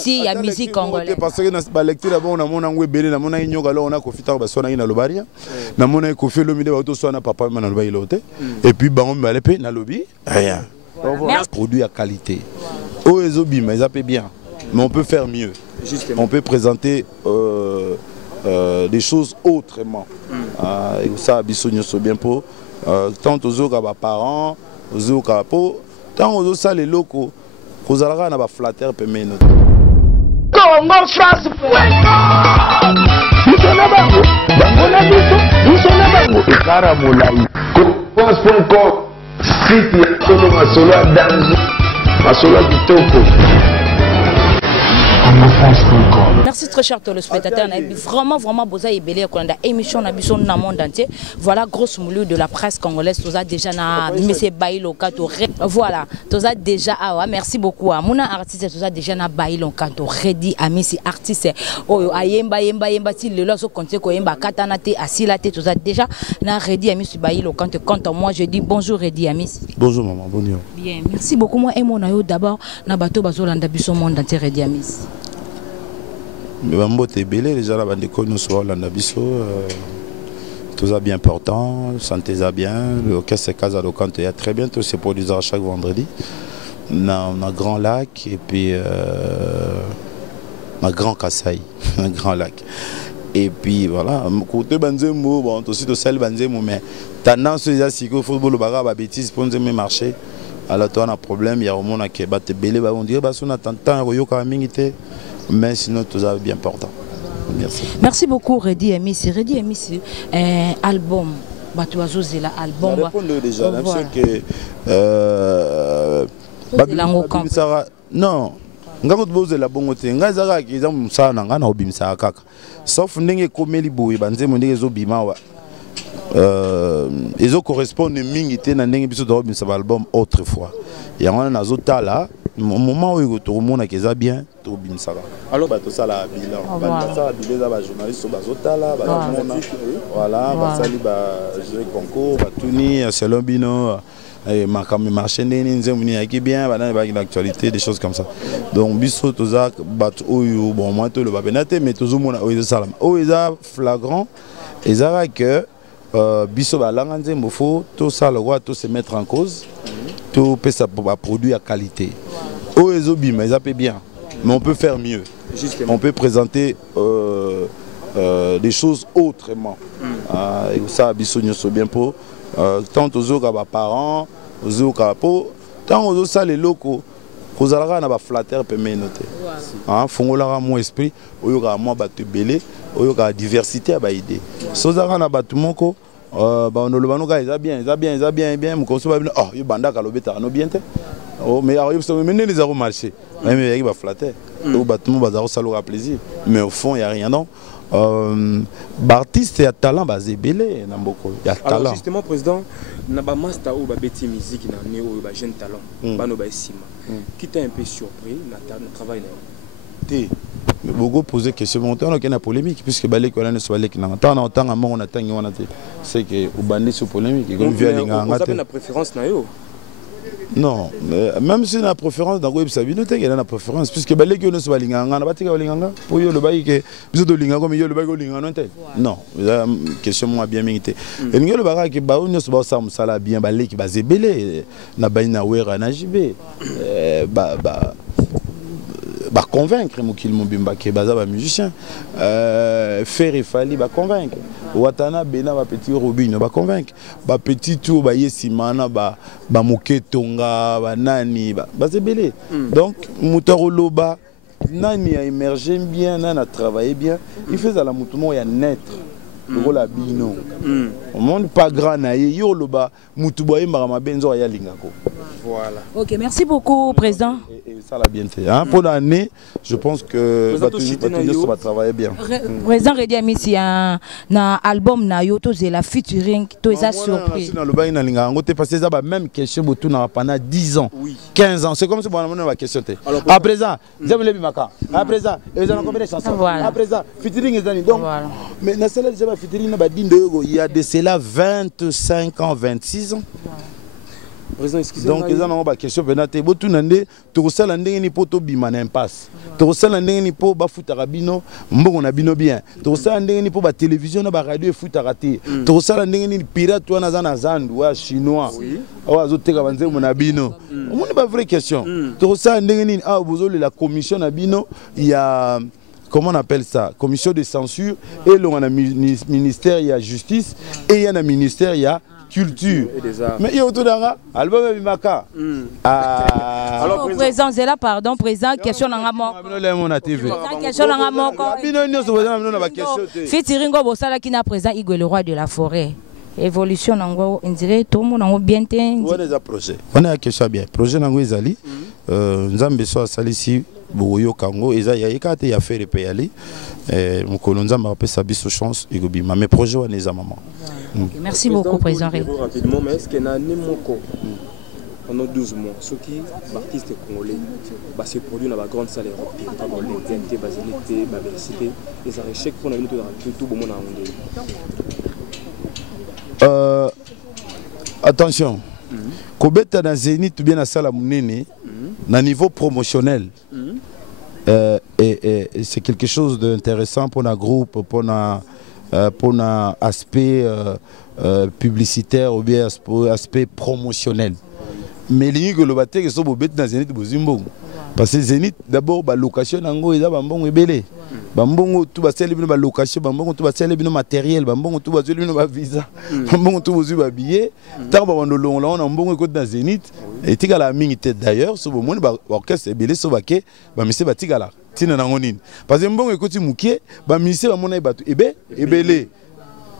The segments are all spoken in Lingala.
Si il y a musique congolaise. Parce que la lecture d'abord on a mon angoué belé, on a ignoré alors on a confité avec son na lobaria, na mon a confité le milieu auto soit na papa na lobaria loté, et puis bah on m'a épé na lobby rien. Produit à qualité. Oh les obis mais ça peut bien, mais on peut faire mieux. On peut présenter des choses autrement. Et ça bisogno so bien pour tant aux autres parents, aux autres capos, tant aux autres ça les locaux, aux alga na ba flatter peut mener. Congo France fuego. Musona bango, bango na biso, musona bango. Ikara molai. France.com. Site ya solo masolo danzo, masolo kitoko. Merci très cher téléspectateurs. Vraiment, Boza et Belé, quand on a émission dans le monde entier. Voilà, grosse moulure de la presse congolaise. Tout ça déjà na Monsieur Baïlo Kato. Voilà, tout ça déjà. Ah, merci beaucoup. Mon artiste, tout ça déjà na Baïlo Kato. Ready, ami, si artiste. Oh, ayemba, si le loso compte ko yemba katanate, asilate, tout ça déjà na Ready, ami, si Baïlo Kato. Quant à moi, je dis bonjour, Ready, ami. Bonjour, maman, bonjour. Bien, merci beaucoup. Moi, et mon ayo d'abord na bateau bazolanda biso monde entier, Ready, ami. Mais Bambote Belé, déjà là, nous sommes là, tout ça bien important, santé ça bien, le orchestre Casa do Canto, il y a très bientôt, c'est produisé chaque vendredi. On a Grand Lac et puis on a Grand Kassai, un Grand Lac. Et puis voilà, côté Banzemo, bon, aussi de celle Banzemo, mais tendance c'est que le football, le bêtise pour nous marcher. Alors toi on a un problème, il y a au monde qui bat Belé, on dit bah on a tant de temps, mais sinon tout ça bien important. Merci. Merci beaucoup Ready Emissi. Ready Emissi, album. Batuazo Zela album. Je réponds déjà. Voilà. Non. Ngako boze la bongo te ngazaka kiza musala nanga na obimisa kaka. Sauf ndenge komeli boye banze mondenge zo bima wa. Ezo correspond mingi te na ndenge biso do obimisa album autrefois. Ya ngana nazo tala moment où tout le monde est bien, tout bien ça. Alors, tout ça là, bilan. Ça, bilan, les journalistes sont là, voilà, ça les concours, tout ni, c'est le bino, ma caméra marché, ni qui bien, l'actualité, des choses comme ça. Donc, biso tout ça, bon moi tout le babenate, mais tout le monde est ça là. Oh, ils a flagrant, ils a que biso balanganze mofo, tout ça le roi, tout se mettre en cause. Tout peut ça produit à qualité. Oh, les obis, mais ça peut bien. Mais on peut faire mieux. Justement. On peut présenter des choses autrement. Et ça, bisogno so bien pour tant aux autres parents, aux autres capos, tant aux autres les locaux. Aux alga na ba flatter peut noter. Fongola mon esprit, oyoka moi batu belé, oyoka diversité ba idée. Sozara na batu moko on le banoka ils a bien me consomme oh il banda kalobeta no bien oh mais arrive ça mener les arômes marché même il va flatter au bâtiment bazar ça leur plaisir mais au fond il y a rien non artiste et talent basé belé na mboko il y a talent. Alors justement président na ba master ou ba beti musique na né ou ba jeune talent bano ba sima qui t'a un peu surpris na travail na mais beaucoup poser question on a une polémique puisque balé ko la ne soit lek na tant à mon on attend on a c'est que au bandé sur polémique comme via linga ngate on a préférence na yo non même si la préférence dans web sabino te na préférence puisque balé ko ne soit linga ngana batika linga pour yo le baï que biso de linga comme yo le baï ko linga non te non question moi bien mérité et ngelo le baka que ba on ne soit ça musala bien balé qui basé belé na baina wera na jibe bah convaincre Moukil Mobimba qui est basé musicien faire et fali bah convaincre Watana Bena bah petit Robin bah convaincre bah petit tour bah Yesimana bah Moketonga bah Nani bah c'est belé donc Moutarolo bah Nani a émergé bien Nani a travaillé bien il fait ça la moutoumon il y a naître le la bino au monde pas grand naïe yo le bas Moutuboye marama benzo ya lingako. Voilà. Ok, merci beaucoup, président. Et ça l'a bien fait. Hein? Pour l'année, je pense que ça va travailler bien. Président Ready Emissi, un album na yoto c'est la featuring, tout ça surpris. Dans le bain na linga, on passé ça même question pendant 10 ans, 15 ans. C'est comme si on a la question. À présent, j'aime les bimaka. À présent, ils ont combien de chansons. À présent, featuring est année. Donc, mais na celle déjà featuring na badine de il y a de cela 25 ans, 26 ans. Donc ils ont une question penate bo tunande to sala ndenge ni poto bima na impasse. To sala ndenge ni po ba futaka bino mbongo na bino bien. To sala ndenge ni po ba télévision na ba radio futaka te. To sala ndenge ni pirate wana za na zandu wa chinois. Awa azoteka banzemo na bino. Omoni ba vraie question. To sala ndenge ni a bozoli la commission na bino ya comment on appelle ça, commission de censure et le ministère il y a justice et il y a un ministère il y a culture. Mais il y a autour d'un album Bimaka. Alors président c'est là pardon président question nanga moko. Question nanga moko. Bino nyonso président bino na ba question te. Fitiringo bosala ki na président Igwe le roi de la forêt. Évolution nango on dirait tout monde nango bien té. On est à projet. On est à question bien. Projet nango ezali nzambe so asalisi boyo kango eza ya ekate ya faire pe yali mukolo nzamba apesa biso chance igobima mais projet wana eza maman. Merci beaucoup président. Rapidement mais est-ce que na nemoko pendant 12 mois ceux qui artistes congolais ba se produit dans la grande salle européenne comme les TNT Basilité Baversité et ça échec pour la minute de tout bon monde en attention. Kobeta na Zénith ou bien na sala munene na niveau promotionnel et c'est quelque chose d'intéressant pour un groupe pour un aspect publicitaire ou bien aspect promotionnel mais les que le bateau que so bobeta na Zénith bozimbo parce que Zénith d'abord ba location nango eza bambongo ebele bambongo tout ba sele bino ba location bambongo tout ba sele bino matériel bambongo tout ba sele bino ba visa bambongo tout bozu ba billet tant ba ndolongo la on mbongo ko na Zénith et tigala mingi tête d'ailleurs so bo moni ba orchestre ebele so ba ke ba mise ba tigala tina nango nini parce que mbongo ekoti mukie ba mise ba mona ba ebele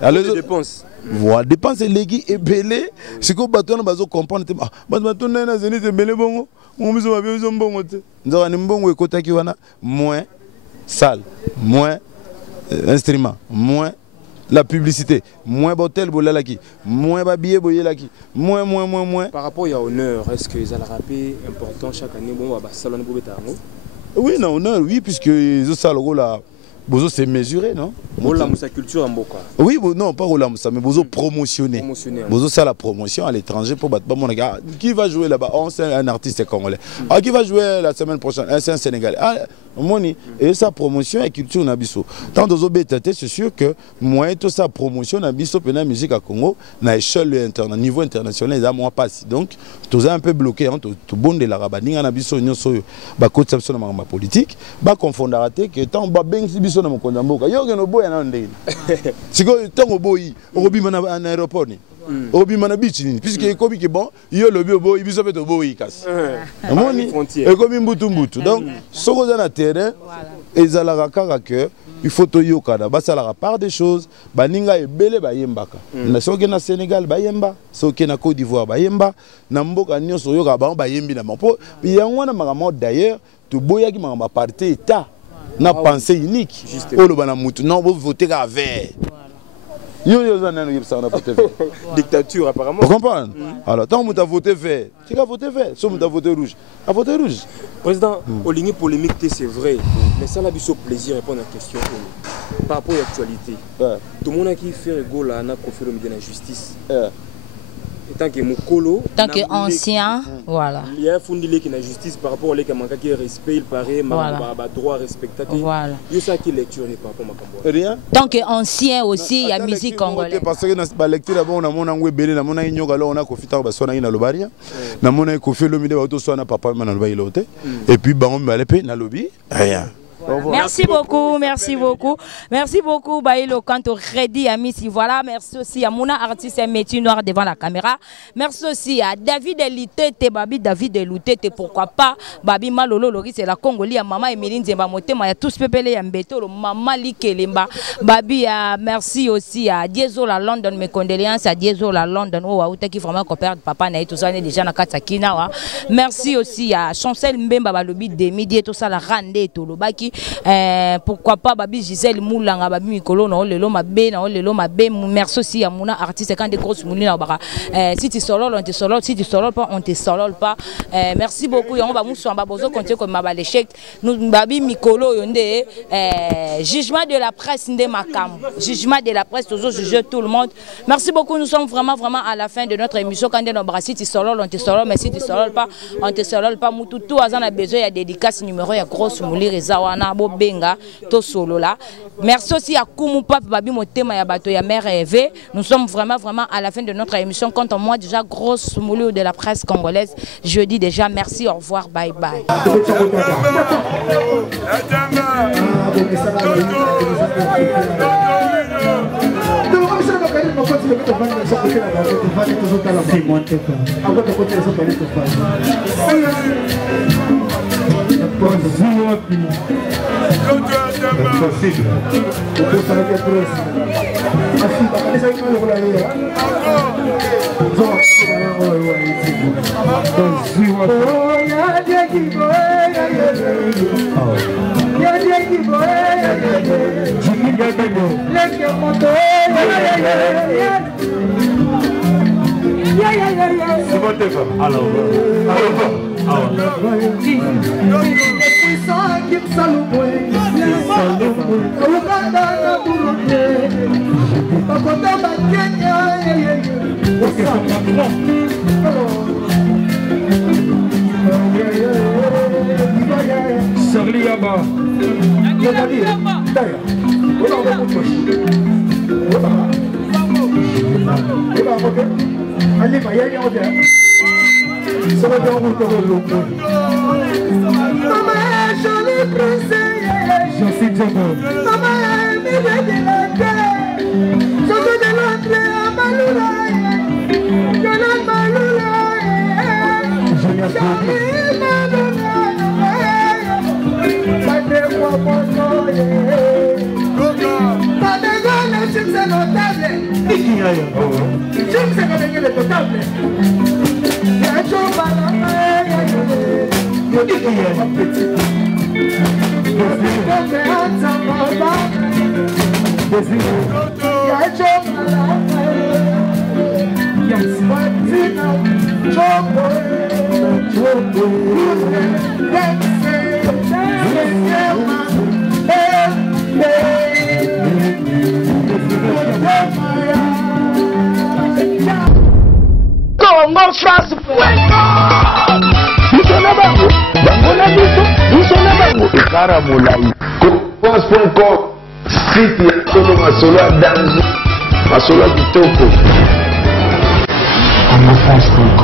alors les dépenses voilà dépenses légui ebele c'est que bato na bazo comprendre bato na Zénith ebele bongo on biso ba biso mbongo te nzaka ni mbongo ekotaki wana moins salle, moins instruments, moins la publicité, moins bottel bolalaki, moins babillet boyelaki, moins. Par rapport à honneur, est-ce que ça a rappelé important chaque année bon bah salon pour betango? Oui, non honneur, oui puisque ils ont ça le là. Bozo c'est mesuré, non? Bozo sa culture en boka. Oui, non, pas Rolamoussa, mais Bozo promotionner. Bozo ça la promotion à l'étranger pour battre mon gars. Qui va jouer là-bas? Oh, c'est un artiste congolais. Ah, qui va jouer la semaine prochaine? C'est un Sénégalais. Ah, moni et sa promotion et culture nabiso. Tant d'ozo bétaté, c'est sûr que moi tout ça promotion nabiso pena musique à Congo na échelle niveau international ça moi passe. Donc tout ça un peu bloqué hein, tout bon de la rabaninga nabiso nyonso ba côté ça na ma politique, ba confondre raté que tant ba bengi biso na mokonza mboka. Yo ngeno boya na ndeni. Siko tango boyi, obima na aéroport ni. Obima na beach ni puisque ekobi ke bon, yo lobi obo ibiso peto boyi kasi. Moni ekobi mbutu. Donc soko za na terrain ezalaka kaka que il faut to yokana basalaka part des choses baninga ebele bayembaka. Na soki na Sénégal bayemba, soki na Côte d'Ivoire bayemba, na mboka nyonso yoka ba bayembi na mapo. Yango na makamo d'ailleurs to boyaki makamba parti état. Na pensée unique. Oh le bana mutu non vous votez à vert. Dictature apparemment. Vous comprenez? Alors tant que vous avez voté vert, tu as voté vert, sauf que vous avez voté rouge. A voté rouge. Président, au ligne polémique c'est vrai, mais ça n'a pas eu plaisir de répondre à la question par rapport à l'actualité. Tout le monde a qui fait rigolo là, n'a confirmé de la justice. Tant que Mukolo, tant que ancien, voilà. Il y a un fond de la justice par rapport à l'écart qui respect, il paraît, droit respecté. Voilà. Il y a ça qui lecture par rapport à rien. Tant que ancien aussi, il y a musique congolaise. Parce que la lecture d'abord, on a mon anglais belé, on a une yoga, on a confité à Sona in Alobaria, on a mon confé le milieu auto soit papa Manalbailote, et puis on m'a l'épée, n'a lobby, rien. Merci beaucoup Baïlo Kanto Redi Amissi. Voilà, merci aussi à Mouna artiste et métier noir devant la caméra. Merci aussi à David Elitete, Babi David Elutete, pourquoi pas Babi Malolo Lori, c'est la Congolie, Maman Emeline Zemba Motema, il y a tous pepele et Mbeto, Maman Likelemba. Babi, merci aussi à Dieso la London, mes condoléances à Dieso la London, oh Aouta qui vraiment coopère papa na tout ça est déjà na Katsakina. Merci aussi à Chancel Mbemba Balobi Demi, tout ça la Rande et tout le baki. pourquoi pas babi Gisèle Moulanga babi Mikolo na lelo mabe na lelo mabe merci aussi à mon artiste quand des grosses moulina baka si tu solo on te solo si tu solo pas on te solo pas merci beaucoup on va muso ba bozo continuer comme ma l'échec nous babi Mikolo yonde jugement de la presse ndé makam jugement de la presse toujours juger tout le monde merci beaucoup nous sommes vraiment à la fin de notre émission quand on bra si tu solo on te solo mais si tu solo pas on te solo pas mutu tout azana besoin ya dédicace numéro ya grosse mouli rezawana bo benga to solo là merci aussi à Kumu Pap babi motema ya bato ya mère Eve nous sommes vraiment à la fin de notre émission quant à moi déjà grosse mouli de la presse congolaise je dis déjà merci au revoir bye bye Congo France Fuego. Ekara Moulaï. France.com. Site ya solo masolo ya danzo. Masolo ya kitoko. Congo France.com.